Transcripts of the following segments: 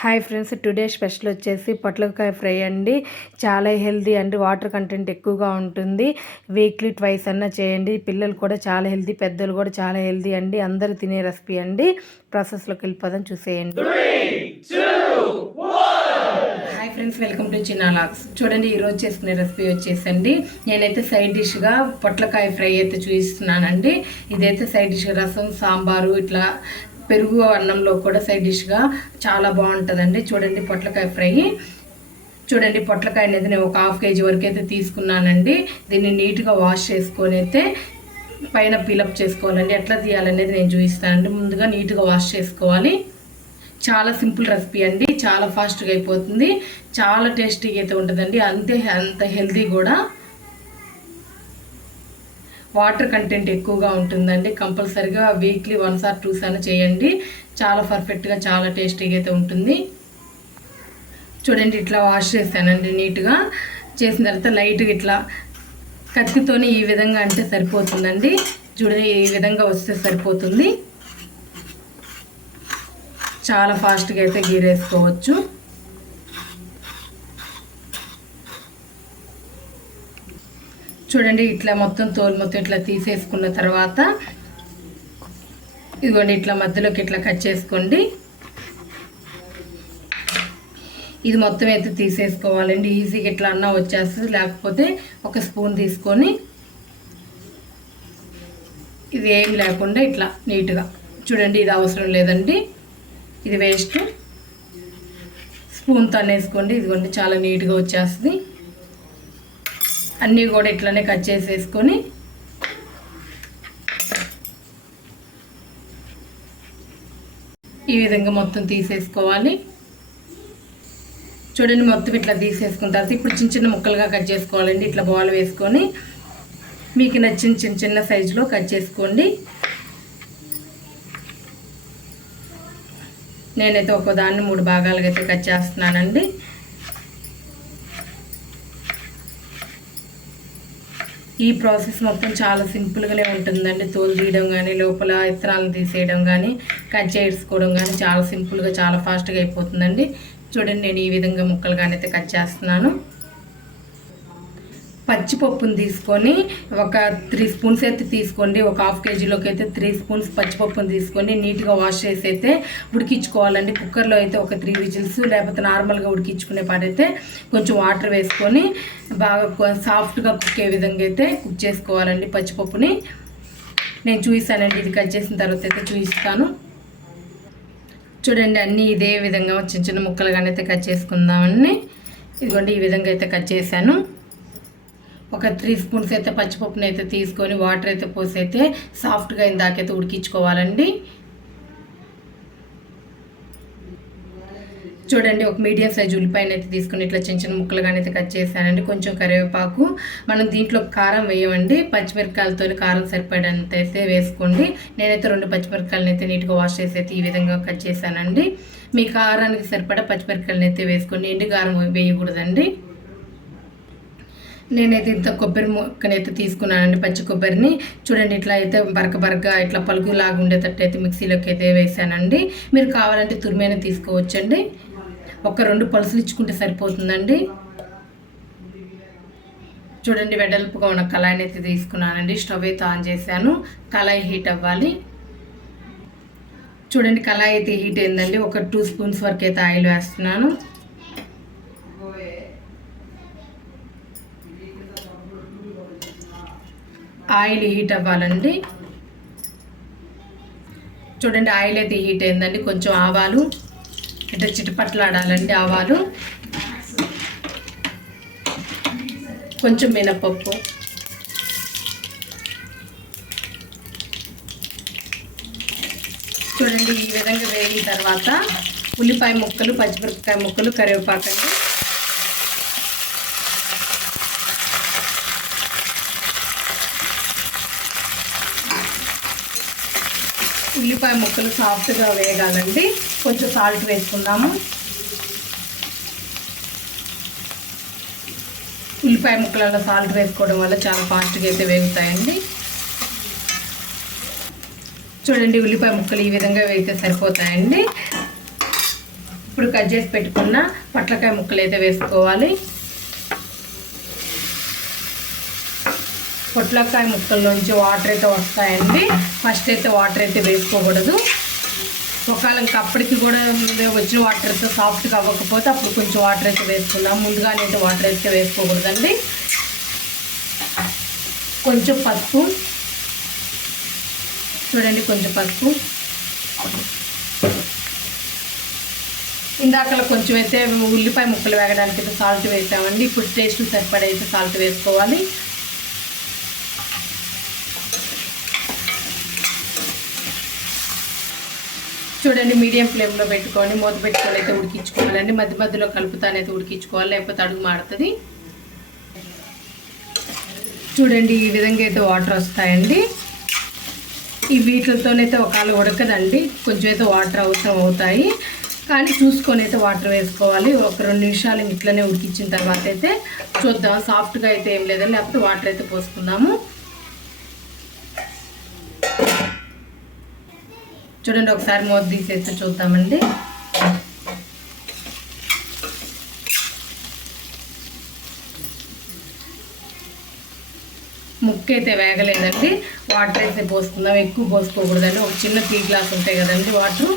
Hi friends today special వచ్చేసి పొట్లకాయ fry అండి. చాలా హెల్దీ అండి వాటర్ కంటెంట్ ఎక్కువగా ఉంటుంది. వీక్లీ ట్వైస్ అన్న చేయండి. పిల్లలు కూడా చాలా హెల్దీ పెద్దలు కూడా చాలా హెల్దీ అండి. అందరూ తినే రెసిపీ అండి. ప్రాసెస్లోకి వెళ్ళిపోదాం చూసేయండి. హాయ్ ఫ్రెండ్స్ వెల్కమ్ టు చిన్న లాక్స్. చూడండి ఈరోజు చేసుకునే రెసిపీ వచ్చేసండి. నేనైతే సైడ్ డిష్గా పొట్లకాయ ఫ్రై అయితే చూపిస్తున్నానండి. ఇదైతే సైడ్ డిష్ రసం సాంబారు ఇట్లా పెరుగు అన్నంలో కూడా సైడ్ డిష్గా చాలా బాగుంటుందండి. చూడండి పొట్లకాయ ఫ్రై. చూడండి పొట్లకాయ అనేది నేను ఒక హాఫ్ కేజీ వరకు అయితే తీసుకున్నానండి. దీన్ని నీట్గా వాష్ చేసుకొని అయితే పైన పీలప్ చేసుకోవాలండి. ఎట్లా తీయాలనేది నేను చూపిస్తానండి ముందుగా నీట్గా వాష్ చేసుకోవాలి. చాలా సింపుల్ రెసిపీ అండి. చాలా ఫాస్ట్గా అయిపోతుంది. చాలా టేస్టీగా అయితే ఉంటుందండి. అంతే అంత హెల్తీ కూడా. వాటర్ కంటెంట్ ఎక్కువగా ఉంటుందండి. కంపల్సరిగా వీక్లీ వన్స్ ఆర్ టూస్ అని చేయండి. చాలా పర్ఫెక్ట్గా చాలా టేస్టీగా అయితే ఉంటుంది. చూడండి ఇట్లా వాష్ చేశానండి నీట్గా చేసిన తర్వాత లైట్గా ఇట్లా కత్తితోనే ఈ విధంగా అంటే సరిపోతుందండి. చూడండి ఈ విధంగా వస్తే సరిపోతుంది. చాలా ఫాస్ట్గా అయితే గీరేసుకోవచ్చు. చూడండి ఇట్లా మొత్తం తోలు మొత్తం ఇట్లా తీసేసుకున్న తర్వాత ఇదిగోండి ఇట్లా మధ్యలోకి ఇట్లా కట్ చేసుకోండి. ఇది మొత్తం అయితే తీసేసుకోవాలండి. ఈజీగా ఇట్లా అన్నా వచ్చేస్తుంది. లేకపోతే ఒక స్పూన్ తీసుకొని ఇది ఏం లేకుండా ఇట్లా నీట్గా చూడండి ఇది అవసరం లేదండి. ఇది వేస్ట్ స్పూన్తో అనేసుకోండి ఇదిగోండి చాలా నీట్గా వచ్చేస్తుంది. అన్నీ కూడా ఇట్లనే కట్ చేసేసుకొని ఈ విధంగా మొత్తం తీసేసుకోవాలి. చూడండి మొత్తం ఇట్లా తీసేసుకున్న తర్వాత ఇప్పుడు చిన్న చిన్న ముక్కలుగా కట్ చేసుకోవాలండి. ఇట్లా బాల్ వేసుకొని మీకు నచ్చిన చిన్న చిన్న సైజులో కట్ చేసుకోండి. నేనైతే ఒక దాన్ని మూడు భాగాలుగా అయితే కట్ చేస్తున్నానండి. ఈ ప్రాసెస్ మొత్తం చాలా సింపుల్గానే ఉంటుందండి. తోలు తీయడం కానీ లోపల ఇత్తనాలు తీసేయడం కానీ కట్ చేసుకోవడం కానీ చాలా సింపుల్గా చాలా ఫాస్ట్గా అయిపోతుందండి. చూడండి నేను ఈ విధంగా ముక్కలు కానీ అయితే కట్ చేస్తున్నాను. పచ్చిపప్పుని తీసుకొని ఒక త్రీ స్పూన్స్ అయితే తీసుకోండి. ఒక హాఫ్ కేజీలోకి అయితే త్రీ స్పూన్స్ పచ్చిపప్పుని తీసుకొని నీట్గా వాష్ చేసి అయితే ఉడికించుకోవాలండి. కుక్కర్లో అయితే ఒక త్రీ విజిల్స్ లేకపోతే నార్మల్గా ఉడికించుకునే పాటైతే కొంచెం వాటర్ వేసుకొని బాగా సాఫ్ట్గా కుక్ అయ్యే విధంగా అయితే కుక్ చేసుకోవాలండి పచ్చిపప్పుని. నేను చూపిస్తానండి ఇది కట్ చేసిన తర్వాత అయితే చూపిస్తాను. చూడండి అన్నీ ఇదే విధంగా చిన్న చిన్న ముక్కలుగానైతే అయితే కట్ చేసుకుందామని ఇదిగోండి ఈ విధంగా అయితే కట్ చేశాను. ఒక త్రీ స్పూన్స్ అయితే పచ్చిపప్పుని అయితే తీసుకొని వాటర్ అయితే పోసి అయితే సాఫ్ట్గా ఇందాకైతే ఉడికించుకోవాలండి. చూడండి ఒక మీడియం సైజ్ ఉల్లిపాయనైతే అయితే తీసుకుని ఇట్లా చిన్న చిన్న ముక్కలుగానే అయితే కట్ చేశానండి. కొంచెం కరివేపాకు మనం దీంట్లో కారం వేయమండి. పచ్చిమిరపకాయలతో కారం సరిపడంత అయితే వేసుకోండి. నేనైతే రెండు పచ్చిమిరపకాయలను అయితే నీట్గా వాష్ చేసి అయితే ఈ విధంగా కట్ చేశానండి. మీ కారానికి సరిపడా పచ్చిమిరపకాయలను అయితే వేసుకోండి. ఎండు కారం వేయకూడదండి. నేనైతే ఇంత కొబ్బరి ముక్కనైతే తీసుకున్నానండి పచ్చి కొబ్బరిని. చూడండి ఇట్లా అయితే బరక బరక ఇట్లా పలుకులాగా ఉండేటట్టు అయితే మిక్సీలోకి అయితే వేసానండి. మీరు కావాలంటే తురిమైన తీసుకోవచ్చండి. ఒక రెండు పలుసులు ఇచ్చుకుంటే సరిపోతుందండి. చూడండి వెడల్పుగా ఉన్న కళాయిని అయితే తీసుకున్నానండి. స్టవ్ అయితే ఆన్ చేశాను. కళాయి హీట్ అవ్వాలి. చూడండి కళాయి అయితే హీట్ అయిందండి. ఒక టూ స్పూన్స్ వరకు అయితే ఆయిల్ వేస్తున్నాను. ఆయిల్ హీట్ అవ్వాలండి. చూడండి ఆయిల్ అయితే హీట్ అయిందండి. కొంచెం ఆవాలు ఇట్లా చిటపట్లాడాలండి ఆవాలు. కొంచెం మినపప్పు. చూడండి ఈ విధంగా వేగిన తర్వాత ఉల్లిపాయ ముక్కలు పచ్చిమిరపకాయ ముక్కలు కరివేపాకండి. ఉల్లిపాయ ముక్కలు సాఫ్ట్గా వేయగాలండి కొంచెం సాల్ట్ వేసుకుందాము. ఉల్లిపాయ ముక్కలలో సాల్ట్ వేసుకోవడం వల్ల చాలా ఫాస్ట్గా అయితే వేగుతాయండి. చూడండి ఉల్లిపాయ ముక్కలు ఈ విధంగా వేస్తే సరిపోతాయండి. ఇప్పుడు కట్ చేసి పెట్టుకున్న పొట్లకాయ ముక్కలు అయితే వేసుకోవాలి. పొట్లకాయ ముక్కల్లోంచి వాటర్ అయితే వస్తాయండి. ఫస్ట్ అయితే వాటర్ అయితే వేసుకోకూడదు. ఒకవేళ ఇంకా అప్పటికి కూడా వచ్చిన వాటర్తో సాఫ్ట్గా అవ్వకపోతే అప్పుడు కొంచెం వాటర్ అయితే వేసుకుందాం. ముందుగానే అయితే వాటర్ అయితే వేసుకోకూడదండి. కొంచెం పసుపు. చూడండి కొంచెం పసుపు. ఇందాకలో కొంచెం అయితే ఉల్లిపాయ ముక్కలు వేగడానికి అయితే సాల్ట్ వేసామండి. ఇప్పుడు టేస్ట్ సరిపడే అయితే సాల్ట్ వేసుకోవాలి. చూడండి మీడియం ఫ్లేమ్లో పెట్టుకొని మూత పెట్టుకొని అయితే ఉడికించుకోవాలండి. మధ్య మధ్యలో కలుపుతానైతే ఉడికించుకోవాలి లేకపోతే అడుగు మాడుతుంది చూడండి ఈ విధంగా అయితే వాటర్ వస్తాయండి. ఈ వీటితోనైతే ఒకవేళ ఉడకదండి. కొంచెం అయితే వాటర్ అవసరం అవుతాయి. కానీ చూసుకొని అయితే వాటర్ వేసుకోవాలి. ఒక రెండు నిమిషాలు ఇట్లనే ఉడికించిన తర్వాత అయితే చూద్దాం. సాఫ్ట్గా అయితే ఏం లేదండి. లేకపోతే వాటర్ అయితే పోసుకుందాము. చూడండి ఒకసారి మూత తీసేస్తే చూద్దామండి. ముక్క అయితే వేగలేదండి. వాటర్ అయితే పోసుకుందాం ఎక్కువ పోసుకోకూడదండి. ఒక చిన్న టీ గ్లాస్ ఉంటాయి కదండి వాటర్.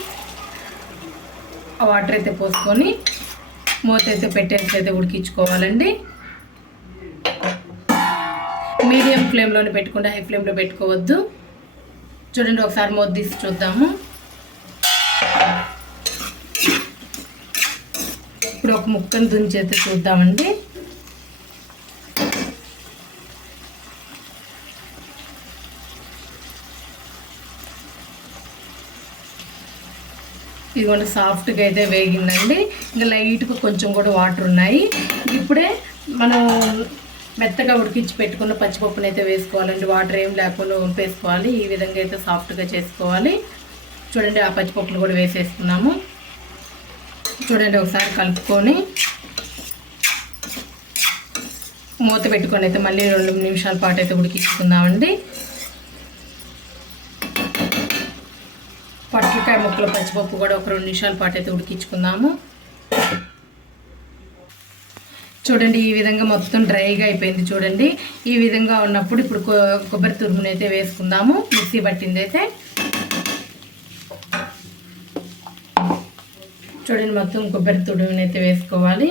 ఆ వాటర్ అయితే పోసుకొని మూత అయితే పెట్టేసి అయితే ఉడికించుకోవాలండి. మీడియం ఫ్లేమ్లోనే పెట్టుకుంటే హై ఫ్లేమ్లో పెట్టుకోవద్దు. చూడండి ఒకసారి మూత తీసి చూద్దాము. ఇప్పుడు ఒక ముక్కను దుంచేసి చూద్దామండి. ఇదిగోండి సాఫ్ట్గా అయితే వేగిందండి. ఇంకా లైట్గా కొంచెం కూడా వాటర్ ఉన్నాయి. ఇప్పుడే మనం మెత్తగా ఉడికించి పెట్టుకున్న పచ్చిపప్పును అయితే వేసుకోవాలండి. వాటర్ ఏం లేకుండా వేసుకోవాలి ఈ విధంగా అయితే సాఫ్ట్గా చేసుకోవాలి. చూడండి ఆ పచ్చిపప్పులు కూడా వేసేసుకున్నాము. చూడండి ఒకసారి కలుపుకొని మూత పెట్టుకొని అయితే మళ్ళీ రెండు నిమిషాల పాటు అయితే ఉడికించుకుందామండి. పట్లకాయ ముక్కలు పచ్చిపప్పు కూడా ఒక రెండు నిమిషాల పాటు అయితే ఉడికించుకుందాము. చూడండి ఈ విధంగా మొత్తం డ్రైగా అయిపోయింది చూడండి. ఈ విధంగా ఉన్నప్పుడు ఇప్పుడు కొబ్బరి తురుముని అయితే వేసుకుందాము. మిక్సీ పట్టింది అయితే చూడండి మొత్తం కొబ్బరి తురుముని అయితే వేసుకోవాలి.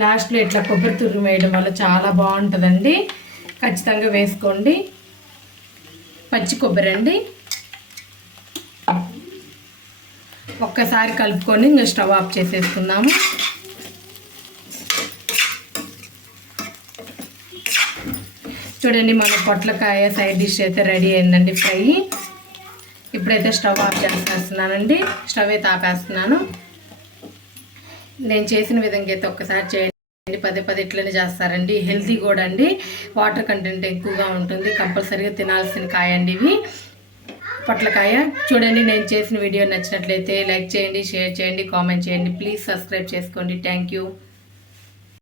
లాస్ట్లో ఇట్లా కొబ్బరి తురుము వేయడం వల్ల చాలా బాగుంటుందండి. ఖచ్చితంగా వేసుకోండి. పచ్చి కొబ్బరి అండి. ఒక్కసారి కలుపుకొని ఇంకా స్టవ్ ఆఫ్ చేసేసుకుందాము. చూడండి మన పొట్లకాయ సైడ్ డిష్ అయితే రెడీ అయిందండి ఫ్రై. ఇప్పుడైతే స్టవ్ ఆఫ్ చేసేస్తున్నానండి. స్టవ్ అయితే ఆపేస్తున్నాను. నేను చేసిన విధంగా అయితే ఒక్కసారి చేయండి. పదే పదే ఇట్లనే చేస్తారండి. హెల్తీ కూడా అండి. వాటర్ కంటెంట్ ఎక్కువగా ఉంటుంది. కంపల్సరీగా తినాల్సిన కాయండి ఇవి. పొట్లకాయ. చూడండి నేను చేసిన వీడియో నచ్చినట్లయితే లైక్ చేయండి షేర్ చేయండి కామెంట్ చేయండి. ప్లీజ్ సబ్స్క్రైబ్ చేసుకోండి. Thank you.